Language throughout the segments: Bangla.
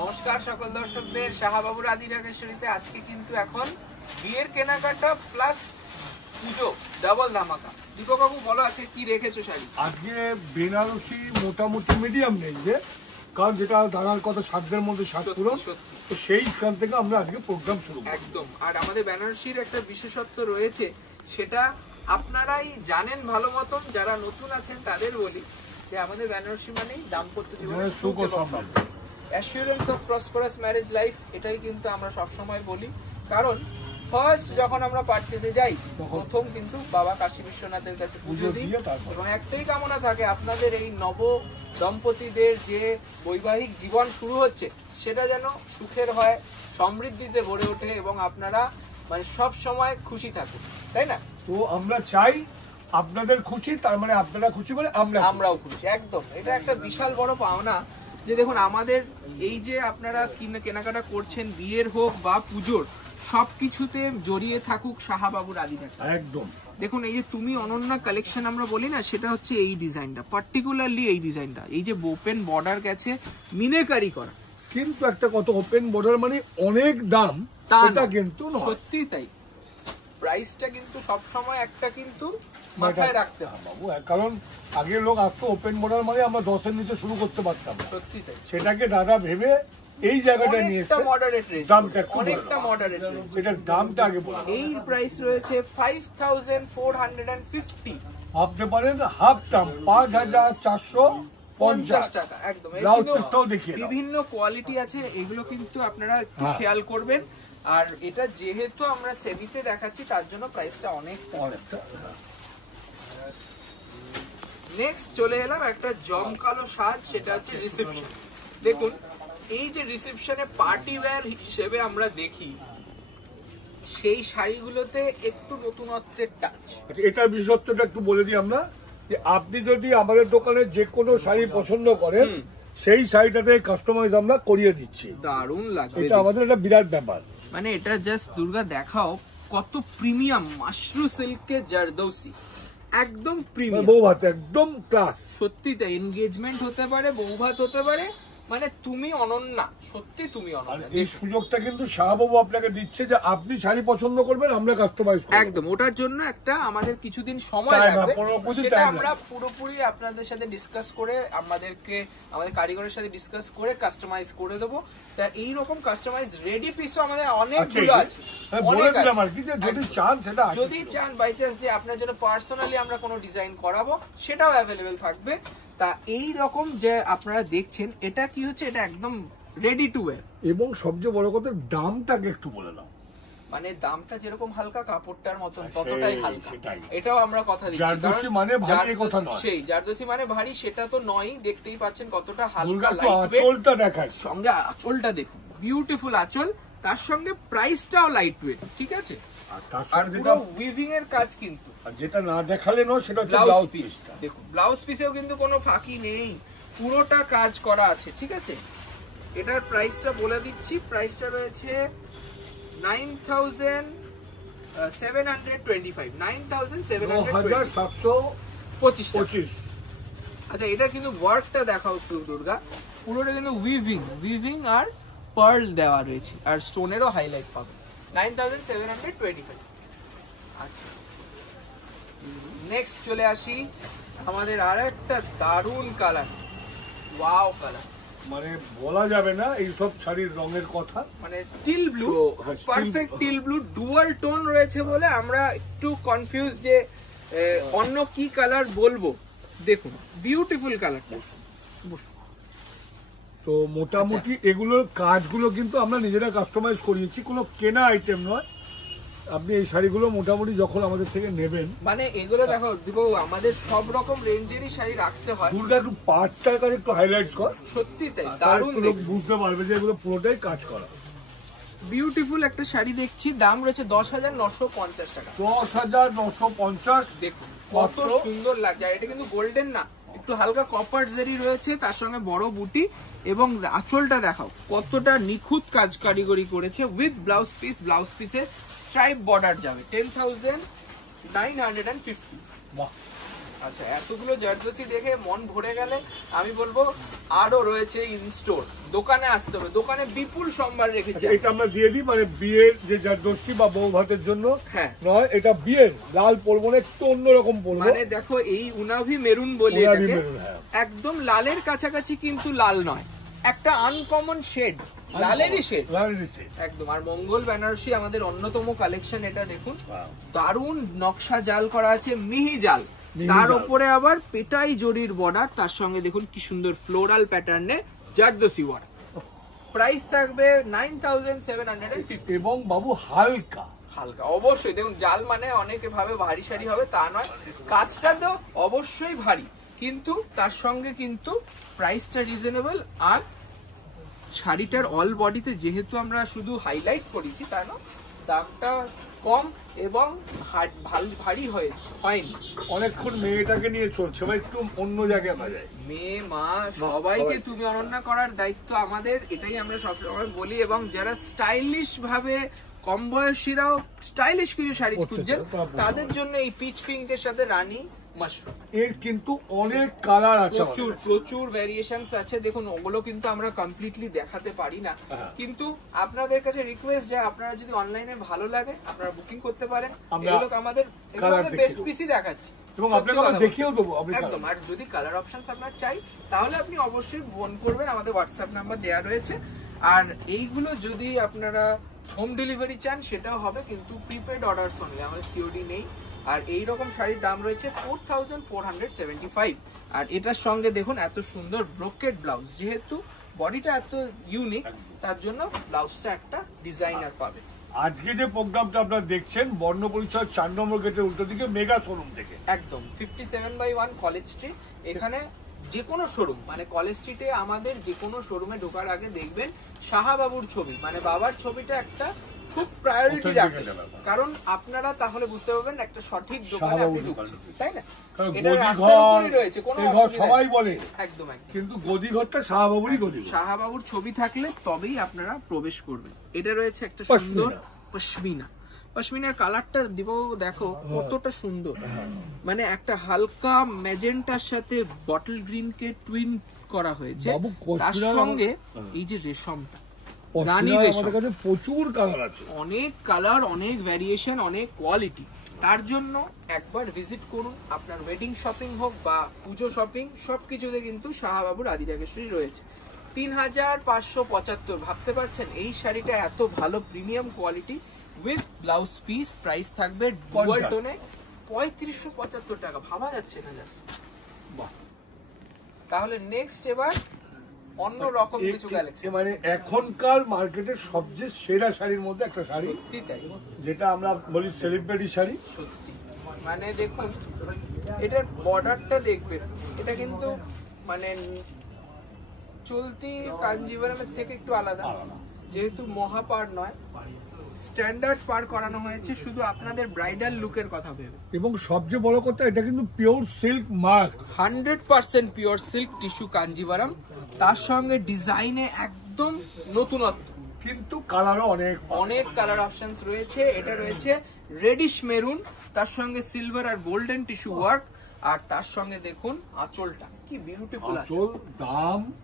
নমস্কার সকল দর্শকদের, শাহবাবুর আদি রাগেশ্বরীতে আজকে কিন্তু এখন বিয়ের কেনাকাটা প্লাস পুজো ডাবল ধামাকা। দীপক বাবু বলো আজকে কি রেখেছো শাড়ি? আজকে বেনারসি মোটামুটি মিডিয়াম রেঞ্জে, কারণ যেটা দাঁড়ার কথা সাধ্যের মধ্যে সাত পূরণ, তো সেইখান থেকে আমরা আজকে প্রোগ্রাম শুরু করব একদম। আর আমাদের বেনারসির একটা বিশেষত্ব রয়েছে, সেটা আপনারাই জানেন ভালো মতন। যারা নতুন আছেন তাদের বলি যে আমাদের বেনারসি মানেই দাম্পত্য জীবনের সুখ এবং সমৃদ্ধি, assurance of prosperous marriage life. এটাই কিন্তু আমরা সবসময় বলি, কারণ ফার্স্ট যখন আমরা পারচেজে যাই প্রথম কিন্তু বাবা কাশী বিশ্বনাথের কাছে পুজো দিই, এবং একটাই কামনা থাকে আপনাদের এই নব দম্পতিদের যে বৈবাহিক জীবন শুরু হচ্ছে সেটা যেন সুখের হয়, সমৃদ্ধিতে ভরে ওঠে, এবং আপনারা মানে সব সময় খুশি থাকুন, তাই না? তো আমরা চাই আপনাদের খুশি, তার মানে আপনারা খুশি মানে আমরাও খুশি। একদম, এটা একটা বিশাল বড় পাওনা যে দেখুন আমাদের এই যে আপনারা কেনাকাটা করছেন, বিয়ের হোক বা পুজোর, সবকিছুতে জড়িয়ে থাকুক শাহবাবুর আদি রাগেশ্বরী। একদম দেখুন এই যে তুমি অনন্যা কালেকশন আমরা বলি না, সেটা হচ্ছে এই ডিজাইনটা, পার্টিকুলারলি এই ডিজাইনটা, এই যে ওপেন বর্ডার গেছে মিনেকারি করা, কিন্তু একটা কত ওপেন বর্ডার মানে অনেক দাম, এটা কিন্তু সত্যি তাই। প্রাইসটা কিন্তু সব সময় একটা কিন্তু মাথায় রাখতে হবে বাবু, কারণ আগে লোক আসতো ওপেন বর্ডার মানে আমরা 10-এর নিচে শুরু করতে পারতাম, সত্যি তাই। সেটাকে দাদা ভেবে এই জায়গাটা নিয়ে এসে মডারেট রেঞ্জ, দামটা অনেকটা মডারেট রেঞ্জ। এটার দামটা আগে বলুন। এই প্রাইস রয়েছে 5450। ভাবতে পারেন হাফ দাম 5450 টাকা। একদম, বিভিন্ন কোয়ালিটি আছে, এগুলো কিন্তু আপনারা একটু খেয়াল করবেন। আর এটা যেহেতু আমরা সেমিতে দেখাচ্ছি তার জন্য প্রাইসটা অনেকটা। নেক্সট চলে এলাম একটা জমকালো সাজ, সেটা হচ্ছে রিসেপশন। দেখুন এই যে রিসেপশনে পার্টি ওয়্যার হিসেবে আমরা দেখি, সেই শাড়িগুলোতে একটু নতুনত্বের টাচ। আচ্ছা, এটার বিশেষত্বটা একটু বলে দিই আমরা, যে আপনি যদি আমাদের দোকানে যে কোনো শাড়ি পছন্দ করেন সেই শাড়িটাতে কাস্টমাইজ আমরা করিয়ে দিচ্ছি। দারুণ লাগবে, এটা আমাদের একটা বিরাট ব্যাপার। মানে এটা জাস্ট দুর্গা দেখাও কত প্রিমিয়াম মাশরু সিল্কে জারদৌসি, একদম প্রিমিয়াম, বৌভাত একদম ক্লাস। সত্যি তাই। এনগেজমেন্ট হতে পারে, বৌভাত হতে পারে, মানে তুমি অনন্যা, সত্যি তুমি অনন্যা। এই সুযোগটা কিন্তু শাহবাবু আপনাকে দিচ্ছে যে আপনি শাড়ি পছন্দ করবেন, আমরা কাস্টমাইজ করব। একদম, ওটার জন্য একটা আমাদের কিছুদিন সময় লাগবে, সেটা আমরা পুরোপুরি আপনাদের সাথে ডিসকাস করে আমাদের কারিগরের সাথে ডিসকাস করে কাস্টমাইজ করে দেবো। তা এইরকম কাস্টমাইজ রেডি পিসও আমাদের অনেকগুলো আছে, যদি চান বাই চান্স যে আপনার জন্য পার্সোনালি আমরা কোনো ডিজাইন করাবো, সেটাও অ্যাভেলেবেল থাকবে। তা এই রকম যে আপনারা দেখছেন, এটা কি হচ্ছে, এটা একদম রেডি টু ওয়্যার। এবং সবচেয়ে বড় কথা দামটাকে একটু বলে দাও। মানে দামটা যেরকম হালকা, কাপড়টার মতন ততটাই হালকা, এটাও আমরা কথা দিচ্ছি। জারদৌসি মানে ভারী কথা নয়, সেই জারদৌসি মানে ভারী সেটা তো নয়, দেখতেই পাচ্ছেন কতটা হালকা, লাইটওয়েট। আঁচলটা দেখায়, সঙ্গে আঁচলটা দেখুন, বিউটিফুল আঁচল, তার সঙ্গে প্রাইসটাও লাইটওয়েট, ঠিক আছে। আর পুরো উইভিং এর কাজ কিন্তু, আর যেটা না দেখালে নয় সেটা হচ্ছে ব্লাউজ পিস। দেখুন ব্লাউজ পিসেও কিন্তু কোনো ফাঁকি নেই, পুরোটা কাজ করা আছে, ঠিক আছে। এটার প্রাইসটা বলে দিচ্ছি, প্রাইসটা রয়েছে 9725, 9725। আচ্ছা, এটা কিন্তু ওয়ার্কটা দেখাও একটু দুর্গা, পুরোটা কিন্তু উইভিং আর পার্ল দেওয়া রয়েছে, আর স্টোনেরও হাইলাইট পাবে। 9725। আচ্ছা, নেক্সট চলে আসি আমাদের আর একটা দারুণ কালার, ওয়াও কালার, মানে বলা যাবে না এইসব শাড়ির রঙের কথা। মানে teal blue, perfect teal blue, dual tone রয়েছে বলে আমরা একটু কনফিউজ যে অন্য কি কালার বলবো। দেখুন বিউটিফুল কালারটা। তো মোটামুটি এগুলোর কাজগুলো কিন্তু আমরা নিজেরা কাস্টমাইজ করিয়েছি, কোনো কেনা আইটেম নয়। আপনি এই শাড়িগুলো মোটামুটি যখন আমাদের থেকে নেবেন, মানে এগুলো দেখো দীপক, আমাদের সব রকম রেঞ্জেরই শাড়ি রাখতে হয়। দুর্গা একটু পাটটার কাছে একটু হাইলাইটস কর, সত্যি তাই, দারুণ বুঝতে পারবে যে এগুলো পুরোটাই কাজ করা। বিউটিফুল একটা শাড়ি দেখছি, দাম রয়েছে 10,950 টাকা। 10,950। দেখুন কত সুন্দর লাগছে, আর এটা কিন্তু গোল্ডেন না, একটু হালকা কপার জারি রয়েছে, তার সঙ্গে বড় বুটি, এবং আঁচলটা দেখাও কতটা নিখুঁত কাজ কারিগরি করেছে, উইথ ব্লাউজ পিস। ব্লাউজ পিসে স্ট্রাইপ বর্ডার যাবে। 10,950। আচ্ছা, এতগুলো জারদোসি দেখে মন ভরে গেলে আমি বলবো আরো রয়েছে ইন স্টোর, দোকানে আসতে হবে, দোকানে বিপুল সম্ভার রেখেছি। এটা আমরা দিয়ে দিই, মানে বিয়ের যে জারদোসি বা বউ ভাতের জন্য হ্যাঁ নয়, এটা বিয়ের লাল পরবো না, একটু অন্যরকম পরবো। মানে দেখো এই উনাভি মেরুন বলি এটাকে, একদম লালের কাছাকাছি কিন্তু লাল নয়, একটা আনকমন শেড, লালেরই শেড একদম। আর মঙ্গল বেনারসি আমাদের অন্যতম কালেকশন, এটা দেখুন দারুন নকশা জাল করা আছে, মিহি জাল, তার উপরে আবার পেটাই জরির বর্ডার, তার সঙ্গে দেখুন কি সুন্দর ফ্লোরাল প্যাটার্নে জারদোসি ওয়ার্ক। প্রাইস থাকবে 9750 এবং বাবু হালকা হালকা। অবশ্যই দেখুন জাল মানে অনেকে ভাবে ভারী শাড়ি হবে, তা নয়, কাজটা তো অবশ্যই ভারী, কিন্তু তার সঙ্গে কিন্তু প্রাইসটা রিজনেবল। আর শাড়িটার অল বডিতে যেহেতু আমরা শুধু হাইলাইট করেছি তা না, দামটা কম এবং ভারী হয়নি। অনেকক্ষণ মেয়েটাকে নিয়ে চলছে বা একটু অন্য জায়গায় বাজায়, মেয়ে মা সবাইকে তুমি অনন্যা করার দায়িত্ব আমাদের, এটাই আমরা সবসময় বলি। এবং যারা স্টাইলিশ ভাবে কম বয়সীরাও স্টাইলিশ কিছু শাড়ি খুঁজছেন তাদের জন্য এই পিচ পিঙ্কের সাথে রানী মাশরুম, এর কিন্তু অনেক কালার আছে, প্রচুর ভ্যারিয়েশনস আছে। দেখুন ওগুলো কিন্তু আমরা কমপ্লিটলি দেখাতে পারি না, কিন্তু আপনাদের কাছে রিকোয়েস্ট যে আপনারা যদি অনলাইনে ভালো লাগে আপনারা বুকিং করতে পারেন। এগুলো আমাদের বেস্ট পিসই দেখাচ্ছি এবং আপনারা দেখিয়েও দেবো একদম। আর যদি কালার অপশনস আপনারা চাই তাহলে আপনি অবশ্যই ফোন করবেন, আমাদের হোয়াটসঅ্যাপ নাম্বার দেওয়া রয়েছে। আর এইগুলো যদি আপনারা হোম ডেলিভারি চান সেটাও হবে, কিন্তু প্রিপেড অর্ডারস অনলি, আমাদের সিওডি নেই। আর এই রকম শাড়ির দাম রয়েছে 4475। আর এটার সঙ্গে দেখুন এত সুন্দর ব্রোকেড ব্লাউজ, যেহেতু বডিটা এত ইউনিক তার জন্য ব্লাউজটা একটা ডিজাইনার পাবে। আজকে যে প্রোগ্রামটা আপনারা দেখছেন বর্ণ পরিচয় 4 নম্বর গেটের উল্টো দিকে মেগা শোরুম থেকে, একদম 57/1 কলেজ স্ট্রিট। এখানে যে কোনো শোরুম মানে কলেজ স্ট্রিটে আমাদের যে কোনো শোরুমে ঢোকার আগে দেখবেন শাহাবাবুর ছবি, মানে বাবার ছবিটা একটা খুব প্রায়োরিটি রাখে, কারণ আপনারা তাহলে বুঝতে পারবেন একটা সঠিক দোকানে আপনি ঢুকছেন, তাই না? এটা রাস্তার উপরেই রয়েছে, কোনো সবাই বলে একদম, কিন্তু গদিঘরটা শাহাবাবুরই গদি, শাহাবাবুর ছবি থাকলে তবেই আপনারা প্রবেশ করবেন। এটা রয়েছে একটা সুন্দর পশমিনা, পশমিনার কালারটা দিব দেখো কতটা সুন্দর, মানে একটা হালকা ম্যাজেন্টার সাথে বটল গ্রিন কে টুইন করা হয়েছে, তার সঙ্গে এই যে রেশমটা, প্রচুর কালার আছে, অনেক কালার, অনেক ভ্যারিয়েশন, অনেক কোয়ালিটি। তার জন্য একবার ভিজিট করুন, আপনার ওয়েডিং শপিং হোক বা পুজো শপিং, সবকিছুতে কিন্তু শাহাবাবুর আদিরাগেশ্বরী রয়েছে। 3575। ভাবতে পারছেন এই শাড়িটা এত ভালো premium quality with blouse piece, price থাকবে ডুয়াল টোনে 3575 টাকা। ভাবা যাচ্ছে না জাস্ট বাহ। তাহলে নেক্সট এবার অন্য রকম কিছু কালেকশন, মানে এখনকার মার্কেটের সবচেয়ে সেরা শাড়ির মধ্যে একটা শাড়ি, যেটা আমরা বলি সেলিব্রিটি শাড়ি। সত্যি মানে দেখুন এটার বর্ডারটা দেখবেন, এটা কিন্তু মানে চলতি কাঞ্জিভারমের থেকে একটু আলাদা, যেহেতু মহাপার নয়, স্ট্যান্ডার্ড পার করানো হয়েছে শুধু আপনাদের ব্রাইডাল লুকের কথা ভেবে। এবং সবচেয়ে বড় কথা এটা কিন্তু pure silk mark, 100% pure silk tissue Kanjivaram, তার সঙ্গে ডিজাইনে একদম নতুনত্ব, কিন্তু কালারও অনেক কালার অপশনস রয়েছে। এটা রয়েছে রেডিশ মেরুন, তার সঙ্গে সিলভার আর গোল্ডেন টিস্যু ওয়ার্ক, আর তার সঙ্গে দেখুন আঁচলটা কি বিউটিফুল আঁচল।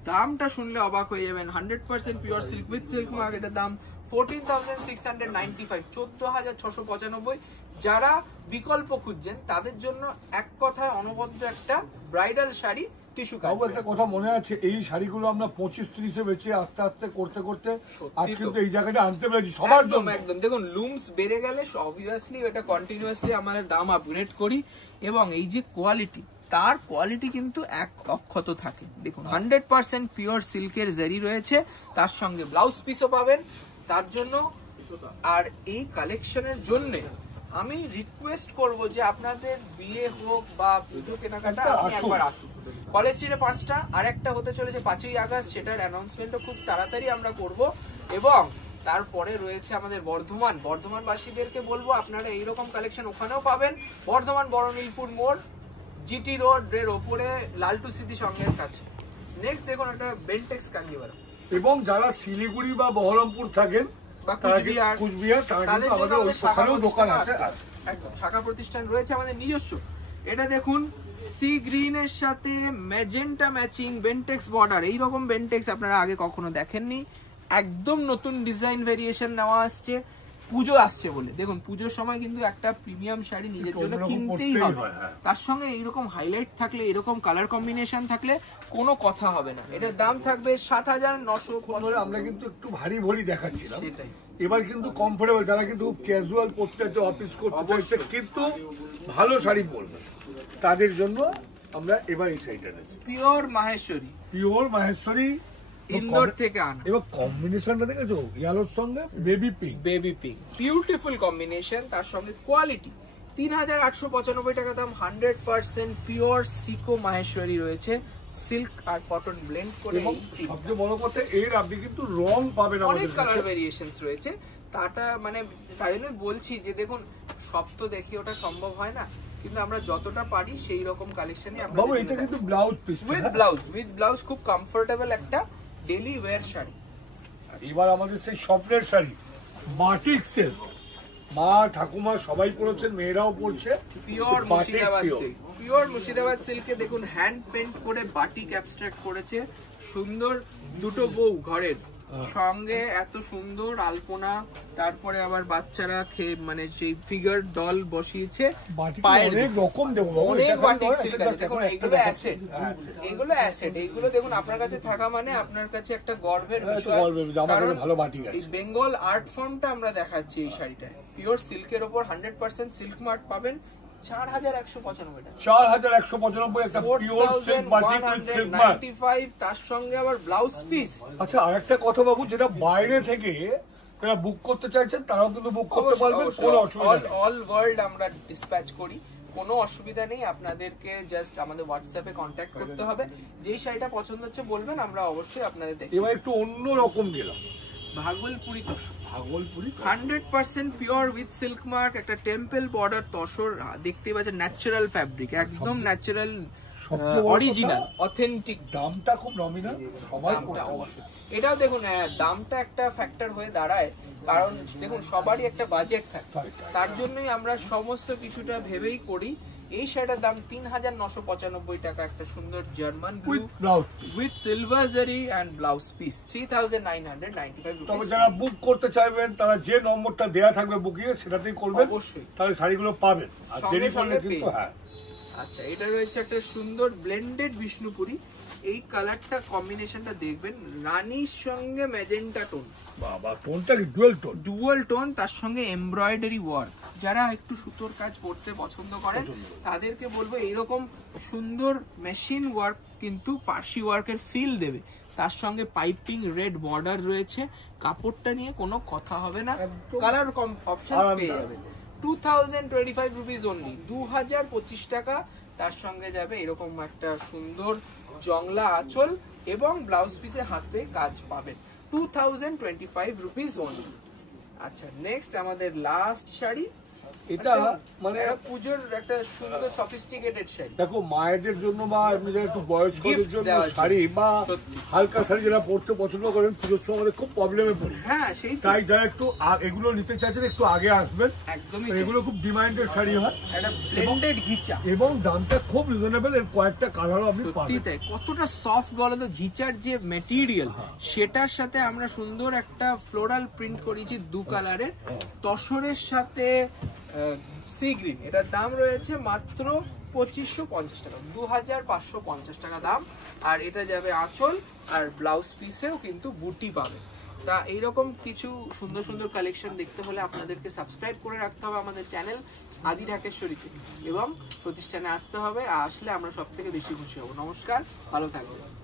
দামটা শুনলে অবাক হয়ে যাবেন, 100% pure silk with silk mark. এটার দাম 14,695, 14,695। যারা বিকল্প খুঁজছেন তাদের জন্য এক কথায় অনবদ্য একটা ব্রাইডাল শাড়ি টিস্যু কাজ। একটা কথা মনে আছে, এই শাড়িগুলো আমরা 25-30-এ বেচে আস্তে আস্তে করতে করতে আজ কিন্তু এই জায়গাটা আনতে পেরেছি সবার জন্য। একদম দেখুন লুমস বেড়ে গেলে অবভিয়াসলি এটা কন্টিনিউয়াসলি আমাদের দাম আপগ্রেড করি, এবং এই যে কোয়ালিটি, তার কোয়ালিটি কিন্তু এক অক্ষত থাকে। দেখুন 100% পিওর সিল্কের জারি রয়েছে, তার সঙ্গে ব্লাউজ পিসও পাবেন তার জন্য। আর এই কালেকশনের জন্য আমি রিকোয়েস্ট করব যে আপনাদের বিয়ে হোক বা পুজো কেনাকাটা একবার আসুন। কলেজ স্ট্রিটে 5টা, আর একটা হতে চলেছে 5ই আগস্ট, সেটার অ্যানাউন্সমেন্টও খুব তাড়াতাড়ি আমরা করব। এবং তারপরে রয়েছে আমাদের বর্ধমানবাসীদেরকে বলবো আপনারা এইরকম কালেকশন ওখানেও পাবেন, বর্ধমান বড়নীলপুর মোড়, জিটি রোডের ওপরে লালটু স্মৃতি সংঘের কাছে। নেক্সট দেখুন একটা বেলটেক্স কাঞ্জিভারম। এবং যারা শিলিগুড়ি বা বহরমপুর থাকেন বা কুচবিহার, তাদের জন্য আমাদের দোকান আছে, একদম শাখা প্রতিষ্ঠান রয়েছে আমাদের নিজস্ব। এটা দেখুন সি গ্রিনের সাথে ম্যাজেন্টা ম্যাচিং বেন্টেক্স বর্ডার, এইরকম বেন্টেক্স আপনারা আগে কখনো দেখেননি। একদম নতুন ডিজাইন ভেরিয়েশন নেওয়া আসছে, পুজো আসছে বলে। দেখুন পুজোর সময় কিন্তু একটা প্রিমিয়াম শাড়ি নিজের জন্য কিনতেই হবে, তার সঙ্গে এইরকম হাইলাইট থাকলে, এরকম কালার কম্বিনেশন থাকলে কোনো কথা হবে না। এটার দাম থাকবে 7,900। আমরা কিন্তু একটু ভারী ভরি দেখাচ্ছিলাম, সেটাই। এবার কিন্তু কমফোর্টেবল, যারা কিন্তু ক্যাজুয়াল পরতে চাইছে, অফিস করতে চাইছে কিন্তু ভালো শাড়ি পরবে, তাদের জন্য আমরা এবার এই শাড়িটা নিয়েছি। পিওর মাহেশ্বরী, পিওর মাহেশ্বরী ইন্দোর থেকে আনা। এবার কম্বিনেশনটা দেখেছো, ইয়েলোর সঙ্গে baby pink. Baby pink beautiful combination, তার সঙ্গে কোয়ালিটি। 3,895 টাকা দাম। 100% পিওর সিকো মাহেশ্বরী রয়েছে, সিল্ক আর কটন ব্লেন্ড করে। এবং সবচেয়ে বড় কথা, এর আপনি কিন্তু রং পাবেন, অনেক কালার ভেরিয়েশনস রয়েছে। তাটা মানে তাই জন্য বলছি যে দেখুন সব তো দেখি ওটা সম্ভব হয় না, কিন্তু আমরা যতটা পারি সেই রকম কালেকশনই আমরা। বাবু এটা কিন্তু ব্লাউজ পিস উইথ ব্লাউজ, খুব কমফোর্টেবল একটা ডেইলি ওয়্যার শাড়ি। এবার আমাদের সেই স্বপ্নের শাড়ি বাটিক সিল্ক, মা ঠাকুমা সবাই পরেছেন, মেয়েরাও পরছে, pure Murshidabad silk. Pure Murshidabad সিল্কে দেখুন হ্যান্ড পেইন্ট করে বাটিক অ্যাবস্ট্রাক্ট করেছে, সুন্দর দুটো বউ ঘরের সঙ্গে এত সুন্দর আলপনা, তারপরে আবার বাচ্চারা মানে সেই ফিগার ডল বসিয়েছে। অনেক রকম দেবো, অনেক বাটিক সিল্ক আছে। দেখুন এইগুলো অ্যাসেট, এগুলো অ্যাসেট, এইগুলো দেখুন আপনার কাছে থাকা মানে আপনার কাছে একটা গর্বের বিষয়। ভালো বাটিক আছে। এই বেঙ্গল আর্ট ফর্মটা আমরা দেখাচ্ছি এই শাড়িটায়। পিওর সিল্কের ওপর 100% সিল্ক মার্ক পাবেন। 4,195 টাকা। 4,195 একটা pure silk batik with silk mark. 4,195, তার সঙ্গে আবার ব্লাউজ পিস। আচ্ছা আরেকটা কথা বাবু, যেটা বাইরে থেকে যারা বুক করতে চাইছেন তারাও কিন্তু বুক করতে পারবেন, কোনো অসুবিধা নেই। অল ওয়ার্ল্ড আমরা ডিসপ্যাচ করি, কোনো অসুবিধা নেই। আপনাদেরকে জাস্ট আমাদের হোয়াটসঅ্যাপে কন্ট্যাক্ট করতে হবে, যেই শাড়িটা পছন্দ হচ্ছে বলবেন, আমরা অবশ্যই আপনাদের দেখব। এবার একটু অন্য রকম গেলাম, Bhagalpuri tussar. Bhagalpuri 100% pure with silk mark, একটা টেম্পল বর্ডার তসর, দেখতেই পাচ্ছেন ন্যাচারাল ফ্যাব্রিক, একদম ন্যাচারাল, অরিজিনাল অথেন্টিক। দামটা খুব নমিনাল, সবাই অবশ্যই। এটাও দেখুন দামটা একটা ফ্যাক্টর হয়ে দাঁড়ায়, কারণ দেখুন সবারই একটা বাজেট থাকে, তার জন্যই আমরা সমস্ত কিছুটা ভেবেই করি। এই শাড়িটার দাম 3,995 টাকা, একটা সুন্দর জার্মান ব্লু উইথ সিলভার জারি এন্ড ব্লাউজ পিস। 3,995 তবে যারা বুক করতে চাইবেন তারা যে নম্বরটা দেয়া থাকবে বুকিং এ সেটাতেই করবেন, অবশ্যই তাহলে শাড়িগুলো পাবেন। আর দেরি করলে কিন্তু হ্যাঁ। আচ্ছা এটা রয়েছে একটা সুন্দর ব্লেন্ডেড বিষ্ণুপুরি, এই কালারটা কম্বিনেশনটা দেখবেন, রানীর সঙ্গে ম্যাজেন্টা টোন। বাবা টোনটা কি ডুয়াল টোন, তার সঙ্গে এমব্রয়ডারি ওয়ার্ক। যারা একটু সুতোর কাজ করতে পছন্দ করেন তাদেরকে বলবো এইরকম সুন্দর মেশিন ওয়ার্ক কিন্তু পার্সি ওয়ার্কের ফিল দেবে। তার সঙ্গে পাইপিং রেড বর্ডার রয়েছে, কাপড়টা নিয়ে কোনো কথা হবে না, কালার অপশন পেয়ে যাবেন। 2,025 রুপিস অনলি, 2,025 টাকা। তার সঙ্গে যাবে এরকম একটা সুন্দর জংলা আঁচল এবং ব্লাউজ পিসে হাতে কাজ পাবেন। 2,025 রুপিস অনলি। আচ্ছা নেক্সট আমাদের লাস্ট শাড়ি, এটা মানে পুজোর একটা সুন্দর সফিস্টিকেটেড শাড়ি। দেখো মায়েদের জন্য বা এমনি যারা একটু বয়স্কদের জন্য শাড়ি বা হালকা শাড়ি যারা পরতে পছন্দ করেন, পুজোর সময় আমাদের খুব প্রবলেমে পড়ি। হ্যাঁ সেই তাই যারা একটু এগুলো নিতে চাইছেন একটু আগে আসবেন, একদমই। এগুলো খুব ডিমান্ডেড শাড়ি হয়, এটা ব্লেন্ডেড ঘিচা এবং দামটা খুব রিজনেবল, এর কয়েকটা কালারও আপনি পাবেন। তাই কতটা সফট বলো তো, ঘিচার যে ম্যাটেরিয়াল সেটার সাথে আমরা সুন্দর একটা ফ্লোরাল প্রিন্ট করেছি দু কালারের, তসরের সাথে সি গ্রিন। এটার দাম রয়েছে মাত্র 2,550 টাকা, 2,550 টাকা দাম। আর এটা যাবে আঁচল আর ব্লাউজ পিসেও কিন্তু বুটি পাবে। তা এইরকম কিছু সুন্দর সুন্দর কালেকশন দেখতে হলে আপনাদেরকে সাবস্ক্রাইব করে রাখতে হবে আমাদের চ্যানেল আদি ঢাকেশ্বরীতে, এবং প্রতিষ্ঠানে আসতে হবে। আসলে আমরা সব থেকে বেশি খুশি হব। নমস্কার, ভালো থাকবেন।